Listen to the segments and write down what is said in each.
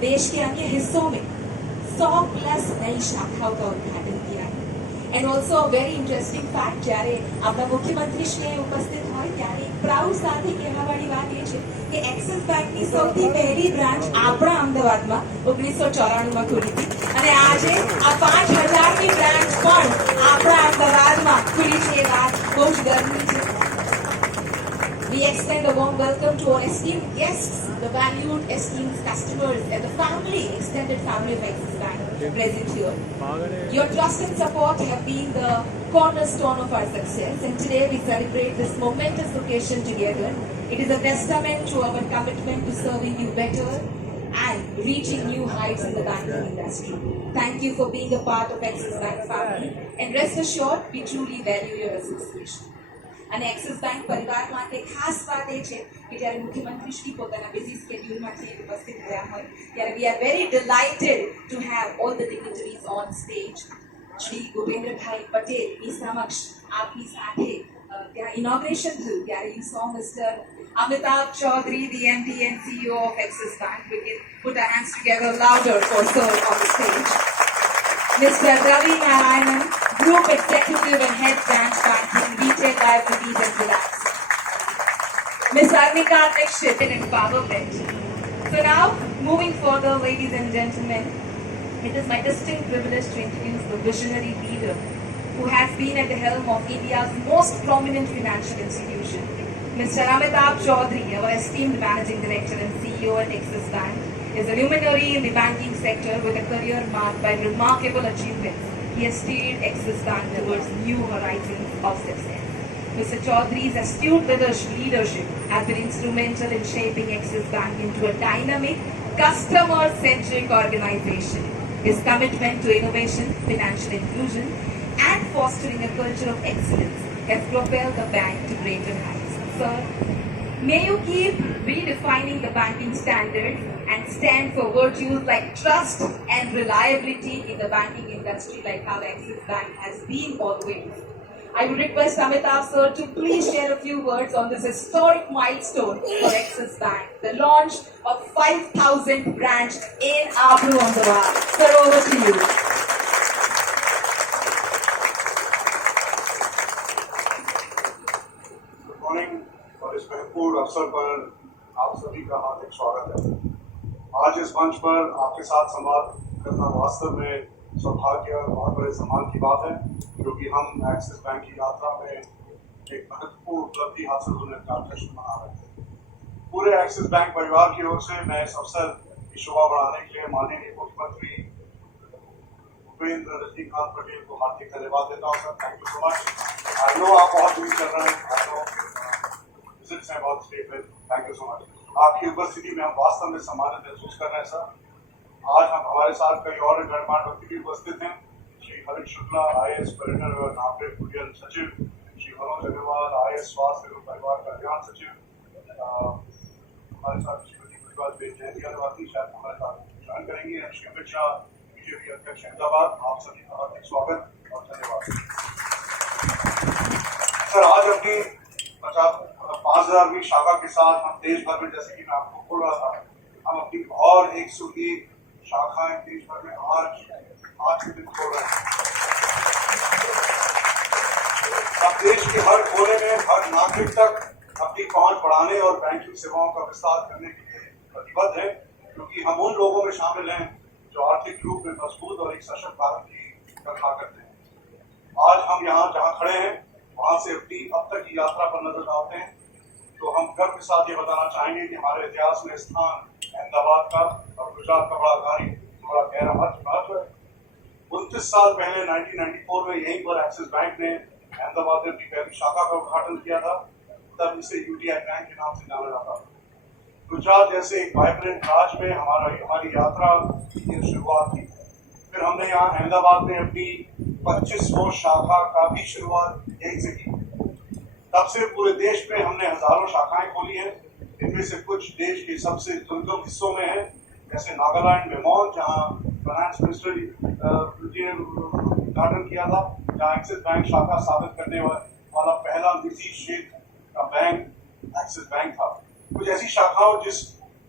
देश के अन्य हिस्सों में 100+ नई शाखाओं का उद्घाटन किया है। And also a very interesting fact, જ્યારે આપણા મુખ્યમંત્રીશ્રી ઉપસ્થિત હોય ત્યારે એક પ્રાઉડ સાથે કહેવાવાળી વાત એ છે કે એક્સિસ બેંકની સૌથી પહેલી બ્રાન્ચ આપણા અમદાવાદમાં 1994માં ખુલી હતી અને આજે આ 5000ની બ્રાન્ચ પણ આપણા અમદાવાદમાં ખુલી છે. એ વાત બહુ જ ગર્વની છે. We extend a warm welcome to our esteemed guests, the valued, esteemed customers, and the family, extended family of Axis Bank present here. Your trust and support have been the cornerstone of our success, and today we celebrate this momentous occasion together. It is a testament to our commitment to serving you better and reaching new heights in the banking industry. Thank you for being a part of Axis Bank family, and rest assured, we truly value your association. અને axis bank પરિવાર માટે ખાસ વાત એ છે કે જ્યારે મુખ્યમંત્રીશ્રી પોતાના બિઝી સ્કેડ્યુલમાંથી ઉપસ્થિત રહ્યા હોય ત્યારે we are very delighted to have all the dignitaries on stage. Shri Bhupendrabhai પટેલની સમક્ષ આપની સાથે ત્યાં ઇનોગ્રેશન થયું ત્યારે you saw mister Amitabh Chaudhary, the MD and CEO of Axis Bank. We can put our hands together louder for sir on the stage. Mr. Ravi Narayanan, Group Executive and Head Branch Banking, Retail Liabilities and Finance. Ms. Arnika Dixit in Empowerment. So now, moving further, ladies and gentlemen, it is my distinct privilege to introduce the visionary leader who has been at the helm of India's most prominent financial institution, Mr. Amitabh Chaudhary, our esteemed Managing Director and CEO at Axis Bank, is a luminary in the banking sector with a career marked by remarkable achievements. He has steered Axis Bank towards new horizons of success. Mr. Chaudhary's astute leadership has been instrumental in shaping Axis Bank into a dynamic, customer-centric organization. His commitment to innovation, financial inclusion, and fostering a culture of excellence has propelled the bank to greater heights. Sir, may you keep redefining the banking standards and stand for virtues like trust and reliability in the banking industry, like how Axis Bank has been always. I would request Amitabh sir to please share a few words on this historic milestone for Axis Bank, the launch of 5,000th branch in Abru, Ahmedabad. Sir, over to you. Good morning. और इस महत्वपूर्ण अवसर पर आप सभी का हार्दिक स्वागत है. आज इस मंच पर आपके साथ संवाद करना वास्तव में सौभाग्य और बहुत बड़े सम्मान की बात है, क्योंकि हम एक्सिस बैंक की यात्रा में एक महत्वपूर्ण उपलब्धि हासिल होने का जश्न मना रहे थे. पूरे एक्सिस बैंक परिवार की ओर से मैं इस अवसर की शोभा बढ़ाने के लिए माननीय मुख्यमंत्री भूपेंद्र रजनीकांत पटेल को हार्दिक धन्यवाद देता हूँ. Sir, thank you so much. I know आप बहुत दूर कर रहे हैं, आई नो विजिट्स हैं बहुत स्टेट में. Thank you so much. आपकी उपस्थिति में हम वास्तव में सम्मानित महसूस कर रहे हैं सर. आज हम हमारे साथ कई और गणमान्य व्यक्ति भी उपस्थित हैं. श्री हरीश शुक्ला, IAS परिणय और नामदेव कुरियन सचिव, श्री मनोज अग्रवाल, IAS स्वास्थ्य एवं परिवार कल्याण सचिव, हमारे साथ श्रीमती गुजरात जयंती अग्रवाल शायद हमारे साथ ज्वाइन करेंगी. श्री अमित शाह, बीजेपी अध्यक्ष अहमदाबाद, आप सभी का हार्दिक स्वागत और धन्यवाद. सर, आज अपनी 5000वीं शाखा के साथ हम देश भर में, जैसे कि मैं आपको बोल रहा था, हम अपनी और 101 शाखाएं देश भर में आज के दिन खोल रहे हैं. अब देश के हर कोने में हर नागरिक तक अपनी पहुंच बढ़ाने और बैंकिंग सेवाओं का विस्तार करने के लिए प्रतिबद्ध है, क्योंकि हम उन लोगों में शामिल हैं जो आर्थिक रूप में मजबूत और एक सशक्त भारत की कल्पना करते हैं. आज हम यहाँ जहाँ खड़े हैं वहां से अपनी अब तक की यात्रा पर नजर डालते हैं तो हम गर्व के साथ ये बताना चाहेंगे कि हमारे इतिहास में स्थान अहमदाबाद का और गुजरात का बड़ा गहरा महत्व है. 29 साल पहले 1994 में यहीं पर एक्सिस बैंक ने अहमदाबाद में अपनी पहली शाखा का उद्घाटन किया था. तब इसे UTI बैंक के नाम से जाना जाता था. गुजरात जैसे एक वाइब्रेंट राज्य में हमारी यात्रा की शुरुआत की. फिर हमने यहाँ अहमदाबाद में अपनी 25वीं शाखा का भी शुरुआत यहीं से की. तब से पूरे देश में हमने हजारों शाखाएं खोली हैं. इनमें से कुछ देश के सबसे दुर्गम हिस्सों में है, जैसे नागालैंड में मॉल, जहाँ फाइनेंस मिनिस्टर जी ने उद्घाटन किया था, जहाँ एक्सिस बैंक शाखा स्थापित करने वाला पहला निजी क्षेत्र का बैंक एक्सिस बैंक था. कुछ ऐसी शाखाओं जिस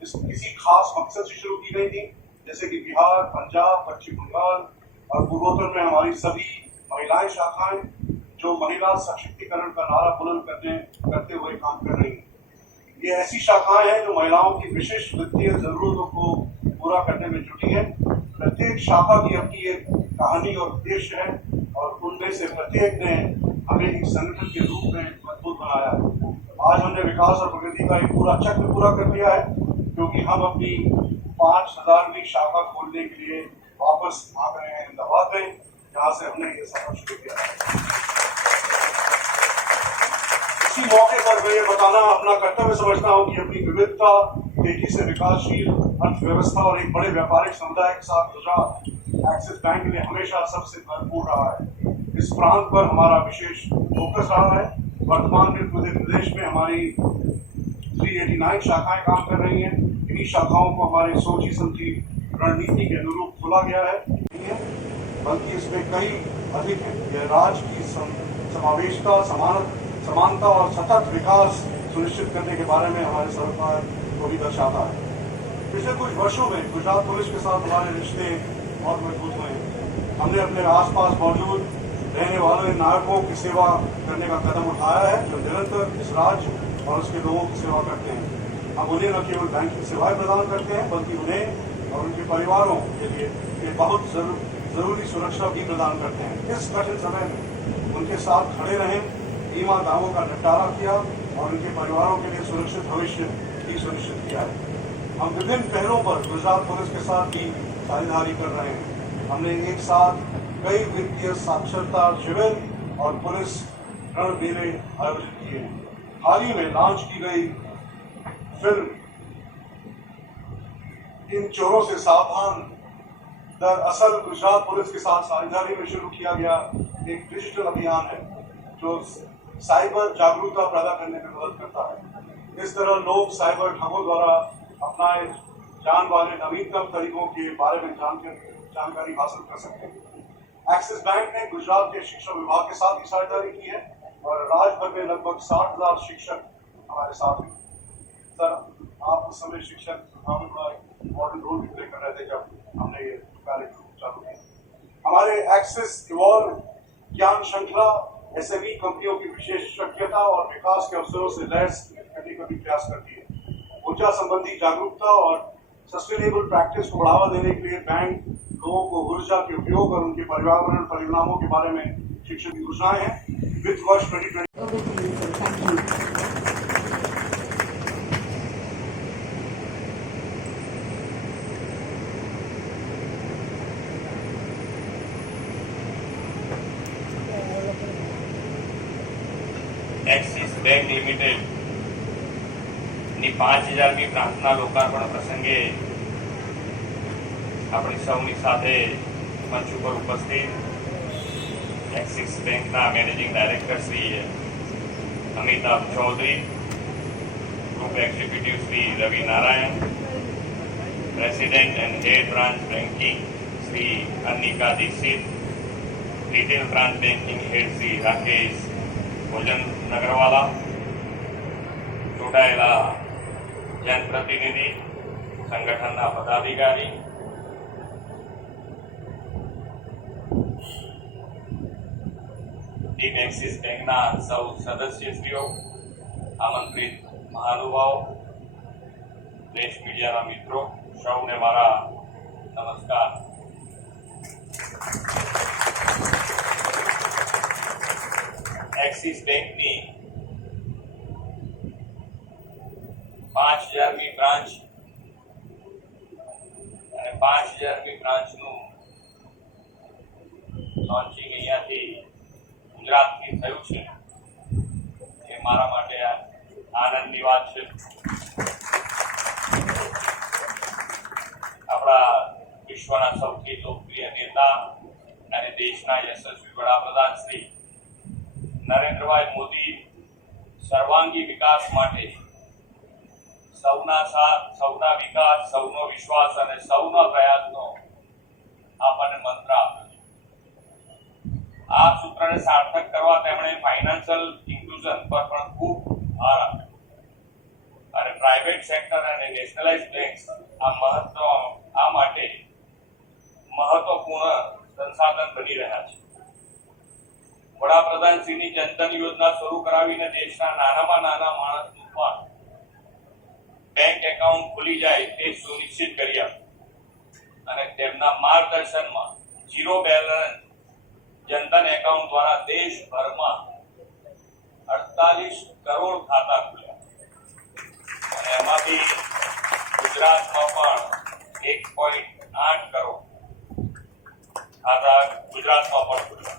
किसी खास मकसद से शुरू की गई थी, जैसे कि बिहार, पंजाब, पश्चिम बंगाल और पूर्वोत्तर में हमारी सभी महिलाएं शाखाएं जो महिला सशक्तिकरण का नारा बुलंद करते हुए काम कर रही हैं। ये ऐसी शाखाएं हैं जो महिलाओं की विशिष्ट वित्तीय जरूरतों को पूरा करने में जुटी है। प्रत्येक शाखा की अपनी एक कहानी और उद्देश्य है और उनमें से प्रत्येक ने हमें एक संगठन के रूप में मजबूत बनाया है। आज हमने विकास और प्रगति का एक पूरा चक्र पूरा कर लिया है, क्योंकि हम अपनी 5000वीं शाखा खोलने के लिए वापस आ गए हैं अहमदाबाद में, जहां से हमने ये सफर शुरू किया है। इसी मौके पर मैं ये बताना अपना कर्तव्य समझता हूं कि अपनी विविधता, तेजी से विकासशील अर्थव्यवस्था और एक बड़े व्यापारिक समुदाय के साथ गुजरात एक्सिस बैंक के लिए हमेशा सबसे भरपूर रहा है। इस प्रांत पर हमारा विशेष फोकस रहा है। वर्तमान में पूरे प्रदेश में हमारी 389 शाखाएं काम कर रही हैं। इन्हीं शाखाओं को हमारी सोची समझी रणनीति के अनुरूप खोला गया है, बल्कि इसमें कई अधिक है। यह राज्य की समावेशता, समानता और सतत विकास सुनिश्चित करने के बारे में हमारे सरकार को भी दर्शाता है। पिछले कुछ वर्षों में गुजरात पुलिस के साथ हमारे रिश्ते और मजबूत हुए हैं। हमने अपने आसपास मौजूद रहने वाले नागरिकों की सेवा करने का कदम उठाया है, जो निरंतर इस राज्य और उसके लोगों की सेवा करते हैं। हम उन्हें न केवल बैंकिंग सेवाएं प्रदान करते हैं, बल्कि उन्हें और उनके परिवारों के लिए एक बहुत जरूरी सुरक्षा भी प्रदान करते हैं। इस कठिन समय में उनके साथ खड़े रहें, बीमा दावों का निपटारा किया और उनके परिवारों के लिए सुरक्षित भविष्य भी सुनिश्चित किया है। हम विभिन्न पहलों पर गुजरात पुलिस के साथ भी साझेदारी कर रहे हैं। हमने एक साथ कई वित्तीय साक्षरता शिविर और पुलिस रण मेले आयोजित किए हैं। हाल ही में लॉन्च की गई फिल्म इन चोरों से सावधान दरअसल गुजरात पुलिस के साथ साझेदारी में शुरू किया गया एक डिजिटल अभियान है, जो साइबर जागरूकता पैदा करने में मदद करता है। इस तरह लोग साइबर ठगों द्वारा अपनाए जान वाले नवीनतम तरीकों के बारे में जानकारी हासिल कर सकते हैं। एक्सिस बैंक ने गुजरात के शिक्षा विभाग के साथ भी साझेदारी की है और राज्य भर में लगभग 60,000 शिक्षक हमारे साथ हैं। सर, आप उस समय शिक्षक विभाग का इम्पोर्टेंट रोल भी प्ले कर रहे थे जब हमने ये कार्यक्रम चालू किया। हमारे एक्सिस इवॉल्व ज्ञान श्रृंखला एसएमई कंपनियों की विशेषज्ञता और विकास के अवसरों से लैस करने का भी प्रयास करती है। ऊर्जा संबंधी जागरूकता और सस्टेनेबल प्रैक्टिस को बढ़ावा देने के लिए बैंक लोगों को ऊर्जा के उपयोग और उनके पर्यावरण परिणामों के बारे में शिक्षण की योजनाएं हैं। वित्त वर्ष 2020 एक्सिस बैंक लिमिटेड ની 5000મી પ્રાંતના લોકાર્પણ પ્રસંગે આપણી સૌની સાથે મંચ ઉપર ઉપસ્થિત એક્સિસ બેંકના managing director Shri Amitabh Chaudhary, group executive Shri Ravi Narayan, president and head branch banking Shri Anika Dikshit, retail branch banking head Shri Rakesh Bhojan Nagarwala, જોડાયેલા जनप्रतिनिधि, संगठन पदाधिकारी, टीम एक्सिस बैंक सौ सदस्यश्रीओ, आमंत्रित महानुभाव, देश मीडिया मित्रों, सौने मारा नमस्कार। एक्सिस बैंक की 5000મી બ્રાન્ચ અને 5000મી બ્રાન્ચનું લોન્ચિંગ અહીંયાથી ગુજરાતથી થયું છે એ મારા માટે આનંદની વાત છે। આપણા વિશ્વના સૌથી લોકપ્રિય નેતા અને દેશના યશસ્વી વડાપ્રધાન શ્રી નરેન્દ્રભાઈ મોદી સર્વાંગી વિકાસ માટે સૌના સાથ, સૌના વિકાસ, સૌનો વિશ્વાસ અને સૌના પ્રયાસનો આપણને મંત્ર આપ્યો છે। આ સૂત્રને સાર્થક કરવા તેમણે ફાઇનાન્શિયલ ઇન્ક્લુઝન પર પણ ખૂબ ભાર આપ્યો અને પ્રાઇવેટ સેક્ટર અને નેશનલાઇઝ બેંક્સ આ માટે બની રહ્યા છે. વડાપ્રધાનશ્રીની જનધન યોજના શરૂ કરાવીને દેશના નાનામાં નાના માણસનું પણ બેંક એકાઉન્ટ ખુલી જાય તે સુનિશ્ચિત કર્યા અને તેમના માર્ગદર્શનમાં ઝીરો બેલેન્સ જનધન એકાઉન્ટ દ્વારા દેશભરમાં 48 કરોડ ખાતા ખુલ્યા અને એમાંથી ગુજરાતમાં પણ 1.8 કરોડ ખાતા ગુજરાતમાં પણ ખુલ્યા.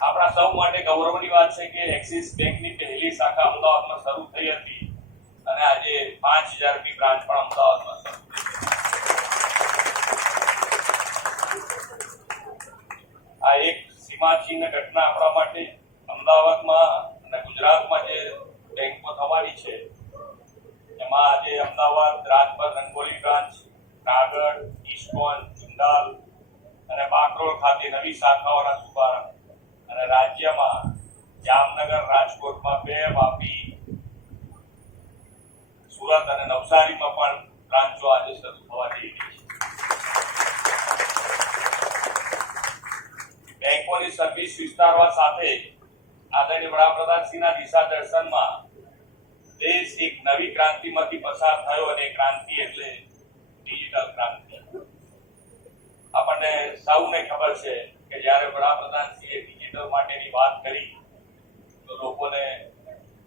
આપણા સૌ માટે ગૌરવની વાત છે કે એક્સિસ બેંકની પહેલી શાખા અમદાવાદમાં શરૂ થઈ હતી અને આજે 5000ની બ્રાન્ચ પણ અમદાવાદમાં શરૂ થઈ છે. આ એક સીમાચિહ્ન ઘટના આપણા માટે અમદાવાદમાં અને ગુજરાતમાં જે બેંકો થવાની છે એમાં આજે અમદાવાદ રાજપથ રંગોલી બ્રાન્ચ, કાગળ, ઇસ્કોન, ચુંડાલ અને બાકરોલ ખાતે નવી શાખાઓના શુભારંભ અને રાજ્યમાં જામનગર, રાજકોટમાં 2, વાપી, સુરત અને નવસારીમાં પણ બ્રાન્ચો આજે શરૂ થવા જઈ રહી છે. બેંકોની સર્વિસ વિસ્તારવા સાથે આદરણીય વડાપ્રધાનશ્રીના દિશા દર્શનમાં દેશ એક નવી ક્રાંતિમાંથી પસાર થયો અને ક્રાંતિ એટલે ડિજિટલ ક્રાંતિ. આપણને સૌને ખબર છે કે જ્યારે વડાપ્રધાનશ્રીએ ડિજિટલ માટેની વાત કરી તો લોકોને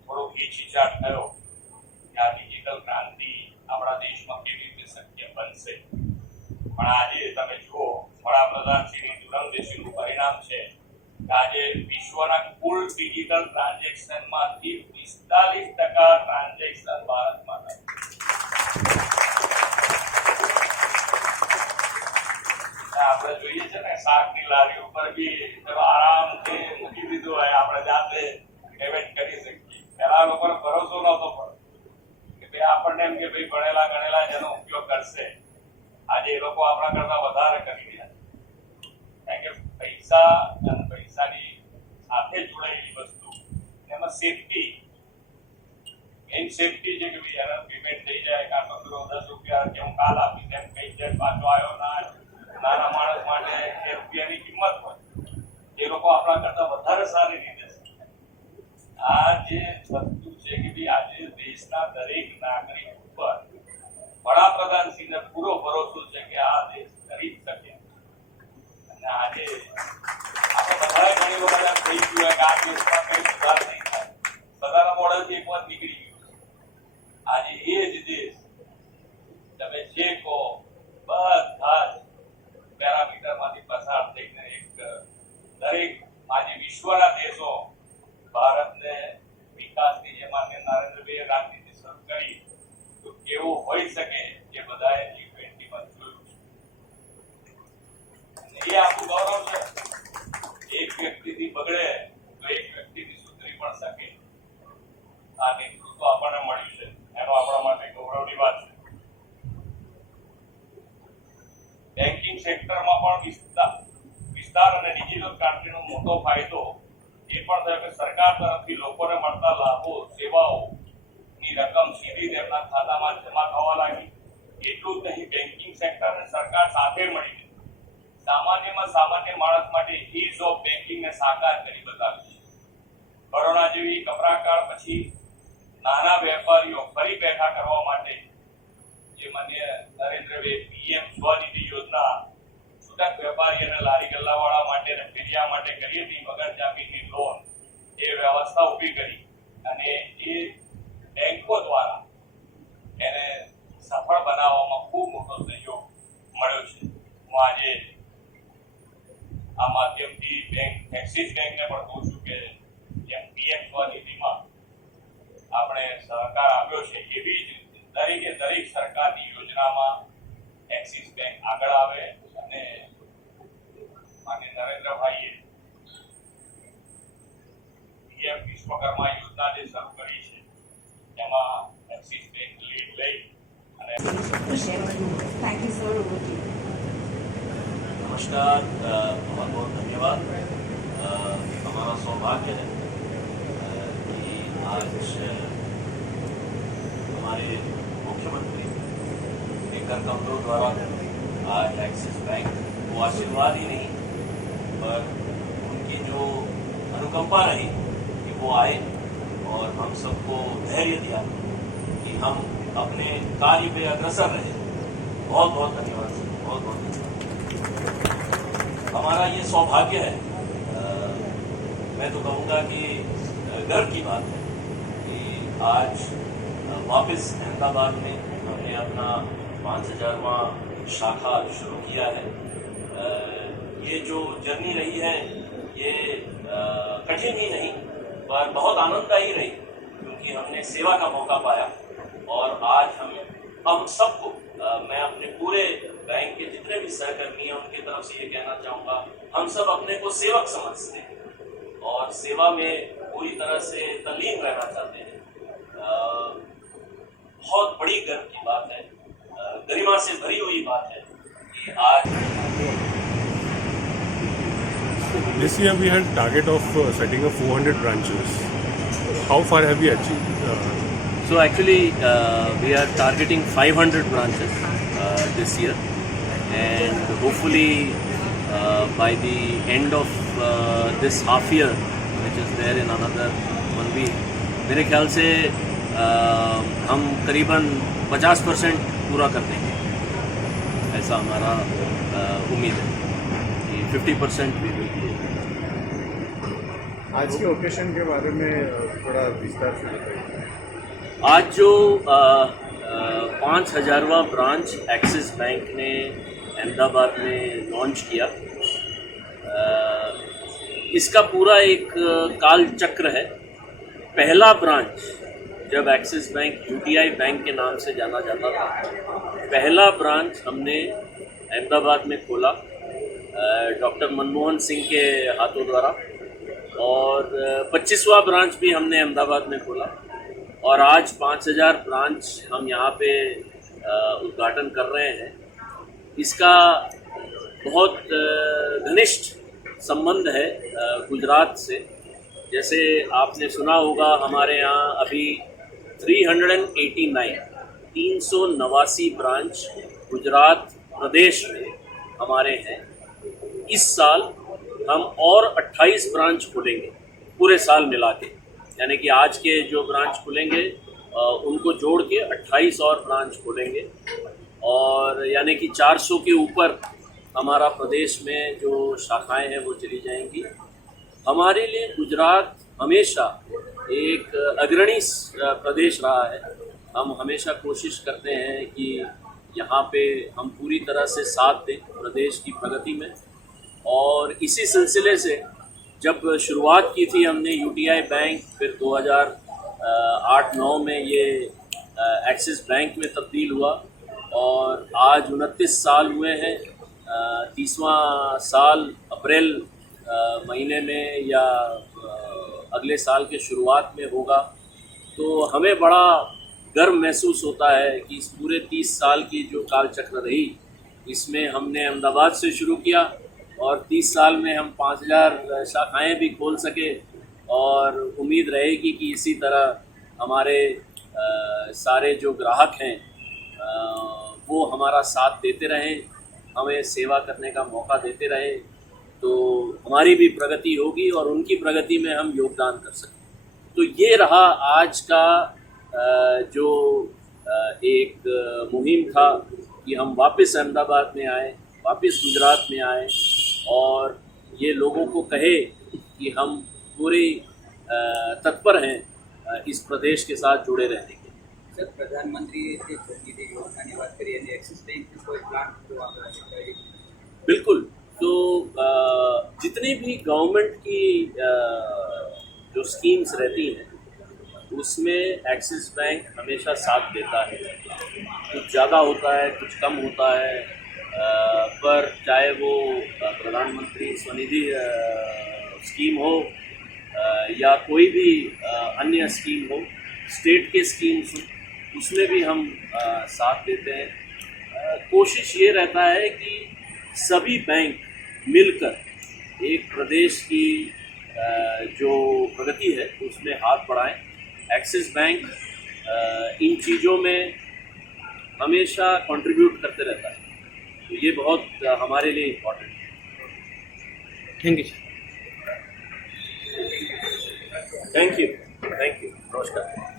થોડો હિચિચાટ થયો કે આ ડિજિટલ ક્રાંતિ આપણા દેશમાં કેવી રીતે શક્ય બનશે. પણ આજે તમે જુઓ વડાપ્રધાનશ્રીની દૂરંદેશીનું પરિણામ છે કે આજે વિશ્વના કુલ ડિજિટલ ટ્રાન્ઝેક્શનમાંથી 45% ટ્રાન્ઝેક્શન ભારતમાં થાય. આપણે જોઈએ છે ને શાકની લારી ઉપર બી આરામથી મૂકી દીધું હોય, આપણે જાતે પેમેન્ટ કરી શકીએ. પહેલા લોકોને ભરોસો નહોતો પડતો કે ભાઈ આપણને એમ કે ભાઈ ભણેલા ગણેલા જેનો ઉપયોગ કરશે. આજે એ લોકો આપણા કરતા વધારે કરી રહ્યા છે કારણ કે પૈસા અને પૈસાની સાથે જોડાયેલી વસ્તુ એમાં સેફટી મેઇન સેફટી છે કે ભાઈ એના પેમેન્ટ થઈ જાય કાં તો પેલો 10 રૂપિયા કે હું કાલ આપી તેમ કહી જાય પાછો આવ્યો ના આવ્યો. નાના માણસ માટે 1 રૂપિયાની કિંમત હોય એ લોકો આપણા કરતા વધારે સારી રીતે આ જે વસ્તુ છે કે ભાઈ આજે દેશના દરેક નાગરિક ઉપર વડાપ્રધાનશ્રીને પૂરો ભરોસો છે કે આ દેશ કરી શકે. અને આજે આપણે બધાએ ઘણી વખત એમ થઈ ગયું કે આ દેશમાં કઈ સુધાર નહીં થાય, બધાના મોડલથી એક વાર નીકળી ગયું. આજે એ જ દેશ તમે જે કહો બધા જ પેરામીટરમાંથી પસાર થઈને એક દરેક આજે વિશ્વના દેશો ભારતને વિકાસની જે માન્ય નરેન્દ્રભાઈએ ગાંધીજી શરૂ કરી તો કેવું હોઈ શકે એ બધાએ G20માં જોયું છે. એ આપણું ગૌરવ છે. એક વ્યક્તિથી બગડે તો એક વ્યક્તિથી સુધરી પણ શકે. આ નેતૃત્વ આપણને મળ્યું છે એનો આપણા માટે ગૌરવની વાત છે. બેન્કિંગ સેક્ટરમાં પણ વિસ્તાર અને ડિજિટલ ક્રાંતિનો મોટો ફાયદો એ પણ થયો કે સરકાર તરફથી લોકોને મળતા લાભો સેવાઓની રકમ સીધી તેમના ખાતામાં જમા થવા લાગી. એટલું જ નહીં, બેન્કિંગ સેક્ટર અને સરકાર સાથે મળીને સામાન્યમાં સામાન્ય માણસ માટે ઇઝ ઓફ બેન્કિંગને સાકાર કરી બતાવી છે. કોરોના જેવી કપરાકાળ પછી નાના વેપારીઓ ફરી બેઠા કરવા માટે જે માન્ય નરેન્દ્રભાઈ PM સ્વનિધિ યોજના છૂટક વેપારી અને લારી ગલ્લાવાળા માટે અને ફેરિયા માટે કરી હતી વગર જામીનની લોન એ વ્યવસ્થા ઊભી કરી અને એ બેંકો દ્વારા એને સફળ બનાવવામાં ખૂબ મોટો સહયોગ મળ્યો છે. હું આજે આ માધ્યમથી એક્સિસ બેંકને પણ કહું છું કે જેમ PM સ્વનિધિમાં આપણે સહકાર આપ્યો છે એવી જ દરેક સરકારની યોજનામાં એક્સિસ બેંક આગળ આવે અને માન્ય નરેન્દ્રભાઈએ PM વિશ્વકર્મા યોજના જે શરૂ કરી છે એમાં એક્સિસ બેંક લીડ લઈ અને Thank you, sir. Over to you. नमस्कार, बहुत बहुत धन्यवाद. हमारा सौभाग्य है कि आज हमारे मुख्यमंत्री के कर कमरों द्वारा आज एक्सिस बैंक वो आशीर्वाद ही नहीं पर उनकी जो अनुकंपा रही कि वो आए और हम सबको धैर्य दिया कि हम अपने कार्य पे अग्रसर रहे। बहुत बहुत धन्यवाद सर, बहुत बहुत धन्यवाद। हमारा ये सौभाग्य है, मैं तो कहूँगा कि गर्व की बात है कि आज वापस अहमदाबाद में हमने अपना 5000वां शाखा शुरू किया है। ये जो जर्नी रही है ये कठिन ही नहीं पर बहुत आनंददायी रही, क्योंकि हमने सेवा का मौका पाया। और आज हम सबको मैं अपने पूरे बैंक के जितने भी सहकर्मी हैं उनकी तरफ से ये कहना चाहूँगा, हम सब अपने को सेवक समझते हैं और सेवा में पूरी तरह से तल्लीन रहना चाहते हैं। बहुत बड़ी गर्व की बात है, गरिमा से भरी हुई बात है कि आज This year we had target of setting up 400 branches. How far have we achieved? So actually we are targeting 500 branches this year, and hopefully by the end of this half year, which is there in another 1 week, मेरे ख्याल से हम करीबन 50% पूरा कर देंगे, ऐसा हमारा उम्मीद है कि 50% भी मिलेगी। आज के ओकेशन के बारे में थोड़ा विस्तार से बताइए। आज जो 5000वां ब्रांच एक्सिस बैंक ने अहमदाबाद में लॉन्च किया, इसका पूरा एक काल चक्र है। पहला ब्रांच जब एक्सिस बैंक यूटीआई बैंक के नाम से जाना जाता था, पहला ब्रांच हमने अहमदाबाद में खोला डॉक्टर मनमोहन सिंह के हाथों द्वारा, और 25वां ब्रांच भी हमने अहमदाबाद में खोला, और आज 5000 ब्रांच हम यहाँ पे उद्घाटन कर रहे हैं। इसका बहुत घनिष्ठ संबंध है गुजरात से। जैसे आपने सुना होगा, हमारे यहाँ अभी 389 ब्रांच गुजरात प्रदेश में हमारे हैं। इस साल हम और 28 ब्रांच खोलेंगे पूरे साल मिला के, यानी कि आज के जो ब्रांच खुलेंगे उनको जोड़ के 28 और ब्रांच खोलेंगे, और यानी कि 400 के ऊपर हमारा प्रदेश में जो शाखाएं हैं वो चली जाएंगी। हमारे लिए गुजरात हमेशा एक अग्रणी प्रदेश रहा है। हम हमेशा कोशिश करते हैं कि यहाँ पे हम पूरी तरह से साथ दें प्रदेश की प्रगति में, और इसी सिलसिले से जब शुरुआत की थी हमने यूटीआई बैंक, फिर 2008-9 में ये एक्सिस बैंक में तब्दील हुआ, और आज 29 साल हुए हैं। 30वां साल अप्रैल महीने में या अगले साल के शुरुआत में होगा। तो हमें बड़ा गर्व महसूस होता है कि इस पूरे 30 साल की जो कालचक्र रही, इसमें हमने अहमदाबाद से शुरू किया और 30 साल में हम 5000 शाखाएं भी खोल सके, और उम्मीद रहेगी कि इसी तरह हमारे सारे जो ग्राहक हैं वो हमारा साथ देते रहें, हमें सेवा करने का मौका देते रहें, तो हमारी भी प्रगति होगी और उनकी प्रगति में हम योगदान कर सकें। तो ये रहा आज का जो एक मुहिम था कि हम वापस अहमदाबाद में आए, वापस गुजरात में आए, और ये लोगों को कहे कि हम पूरे तत्पर हैं इस प्रदेश के साथ जुड़े रहने के। सर, प्रधानमंत्री से छोटी योजनाની વાત કરી અને એક્સિસ બેંક कोई प्लान जो आप बताइए। बिल्कुल, तो जितनी भी गवर्नमेंट की जो स्कीम्स रहती हैं उसमें एक्सिस बैंक हमेशा साथ देता है। कुछ ज़्यादा होता है, कुछ कम होता है, पर चाहे वो प्रधानमंत्री स्वनिधि स्कीम हो या कोई भी अन्य स्कीम हो, स्टेट के स्कीम्स हो, उसमें भी हम साथ देते हैं। कोशिश ये रहता है कि सभी बैंक मिलकर एक प्रदेश की जो प्रगति है उसमें हाथ बढ़ाएं। एक्सिस बैंक इन चीज़ों में हमेशा कंट्रीब्यूट करते रहता है, तो ये बहुत हमारे लिए इम्पोर्टेंट है। Thank you thank you thank you नमस्कार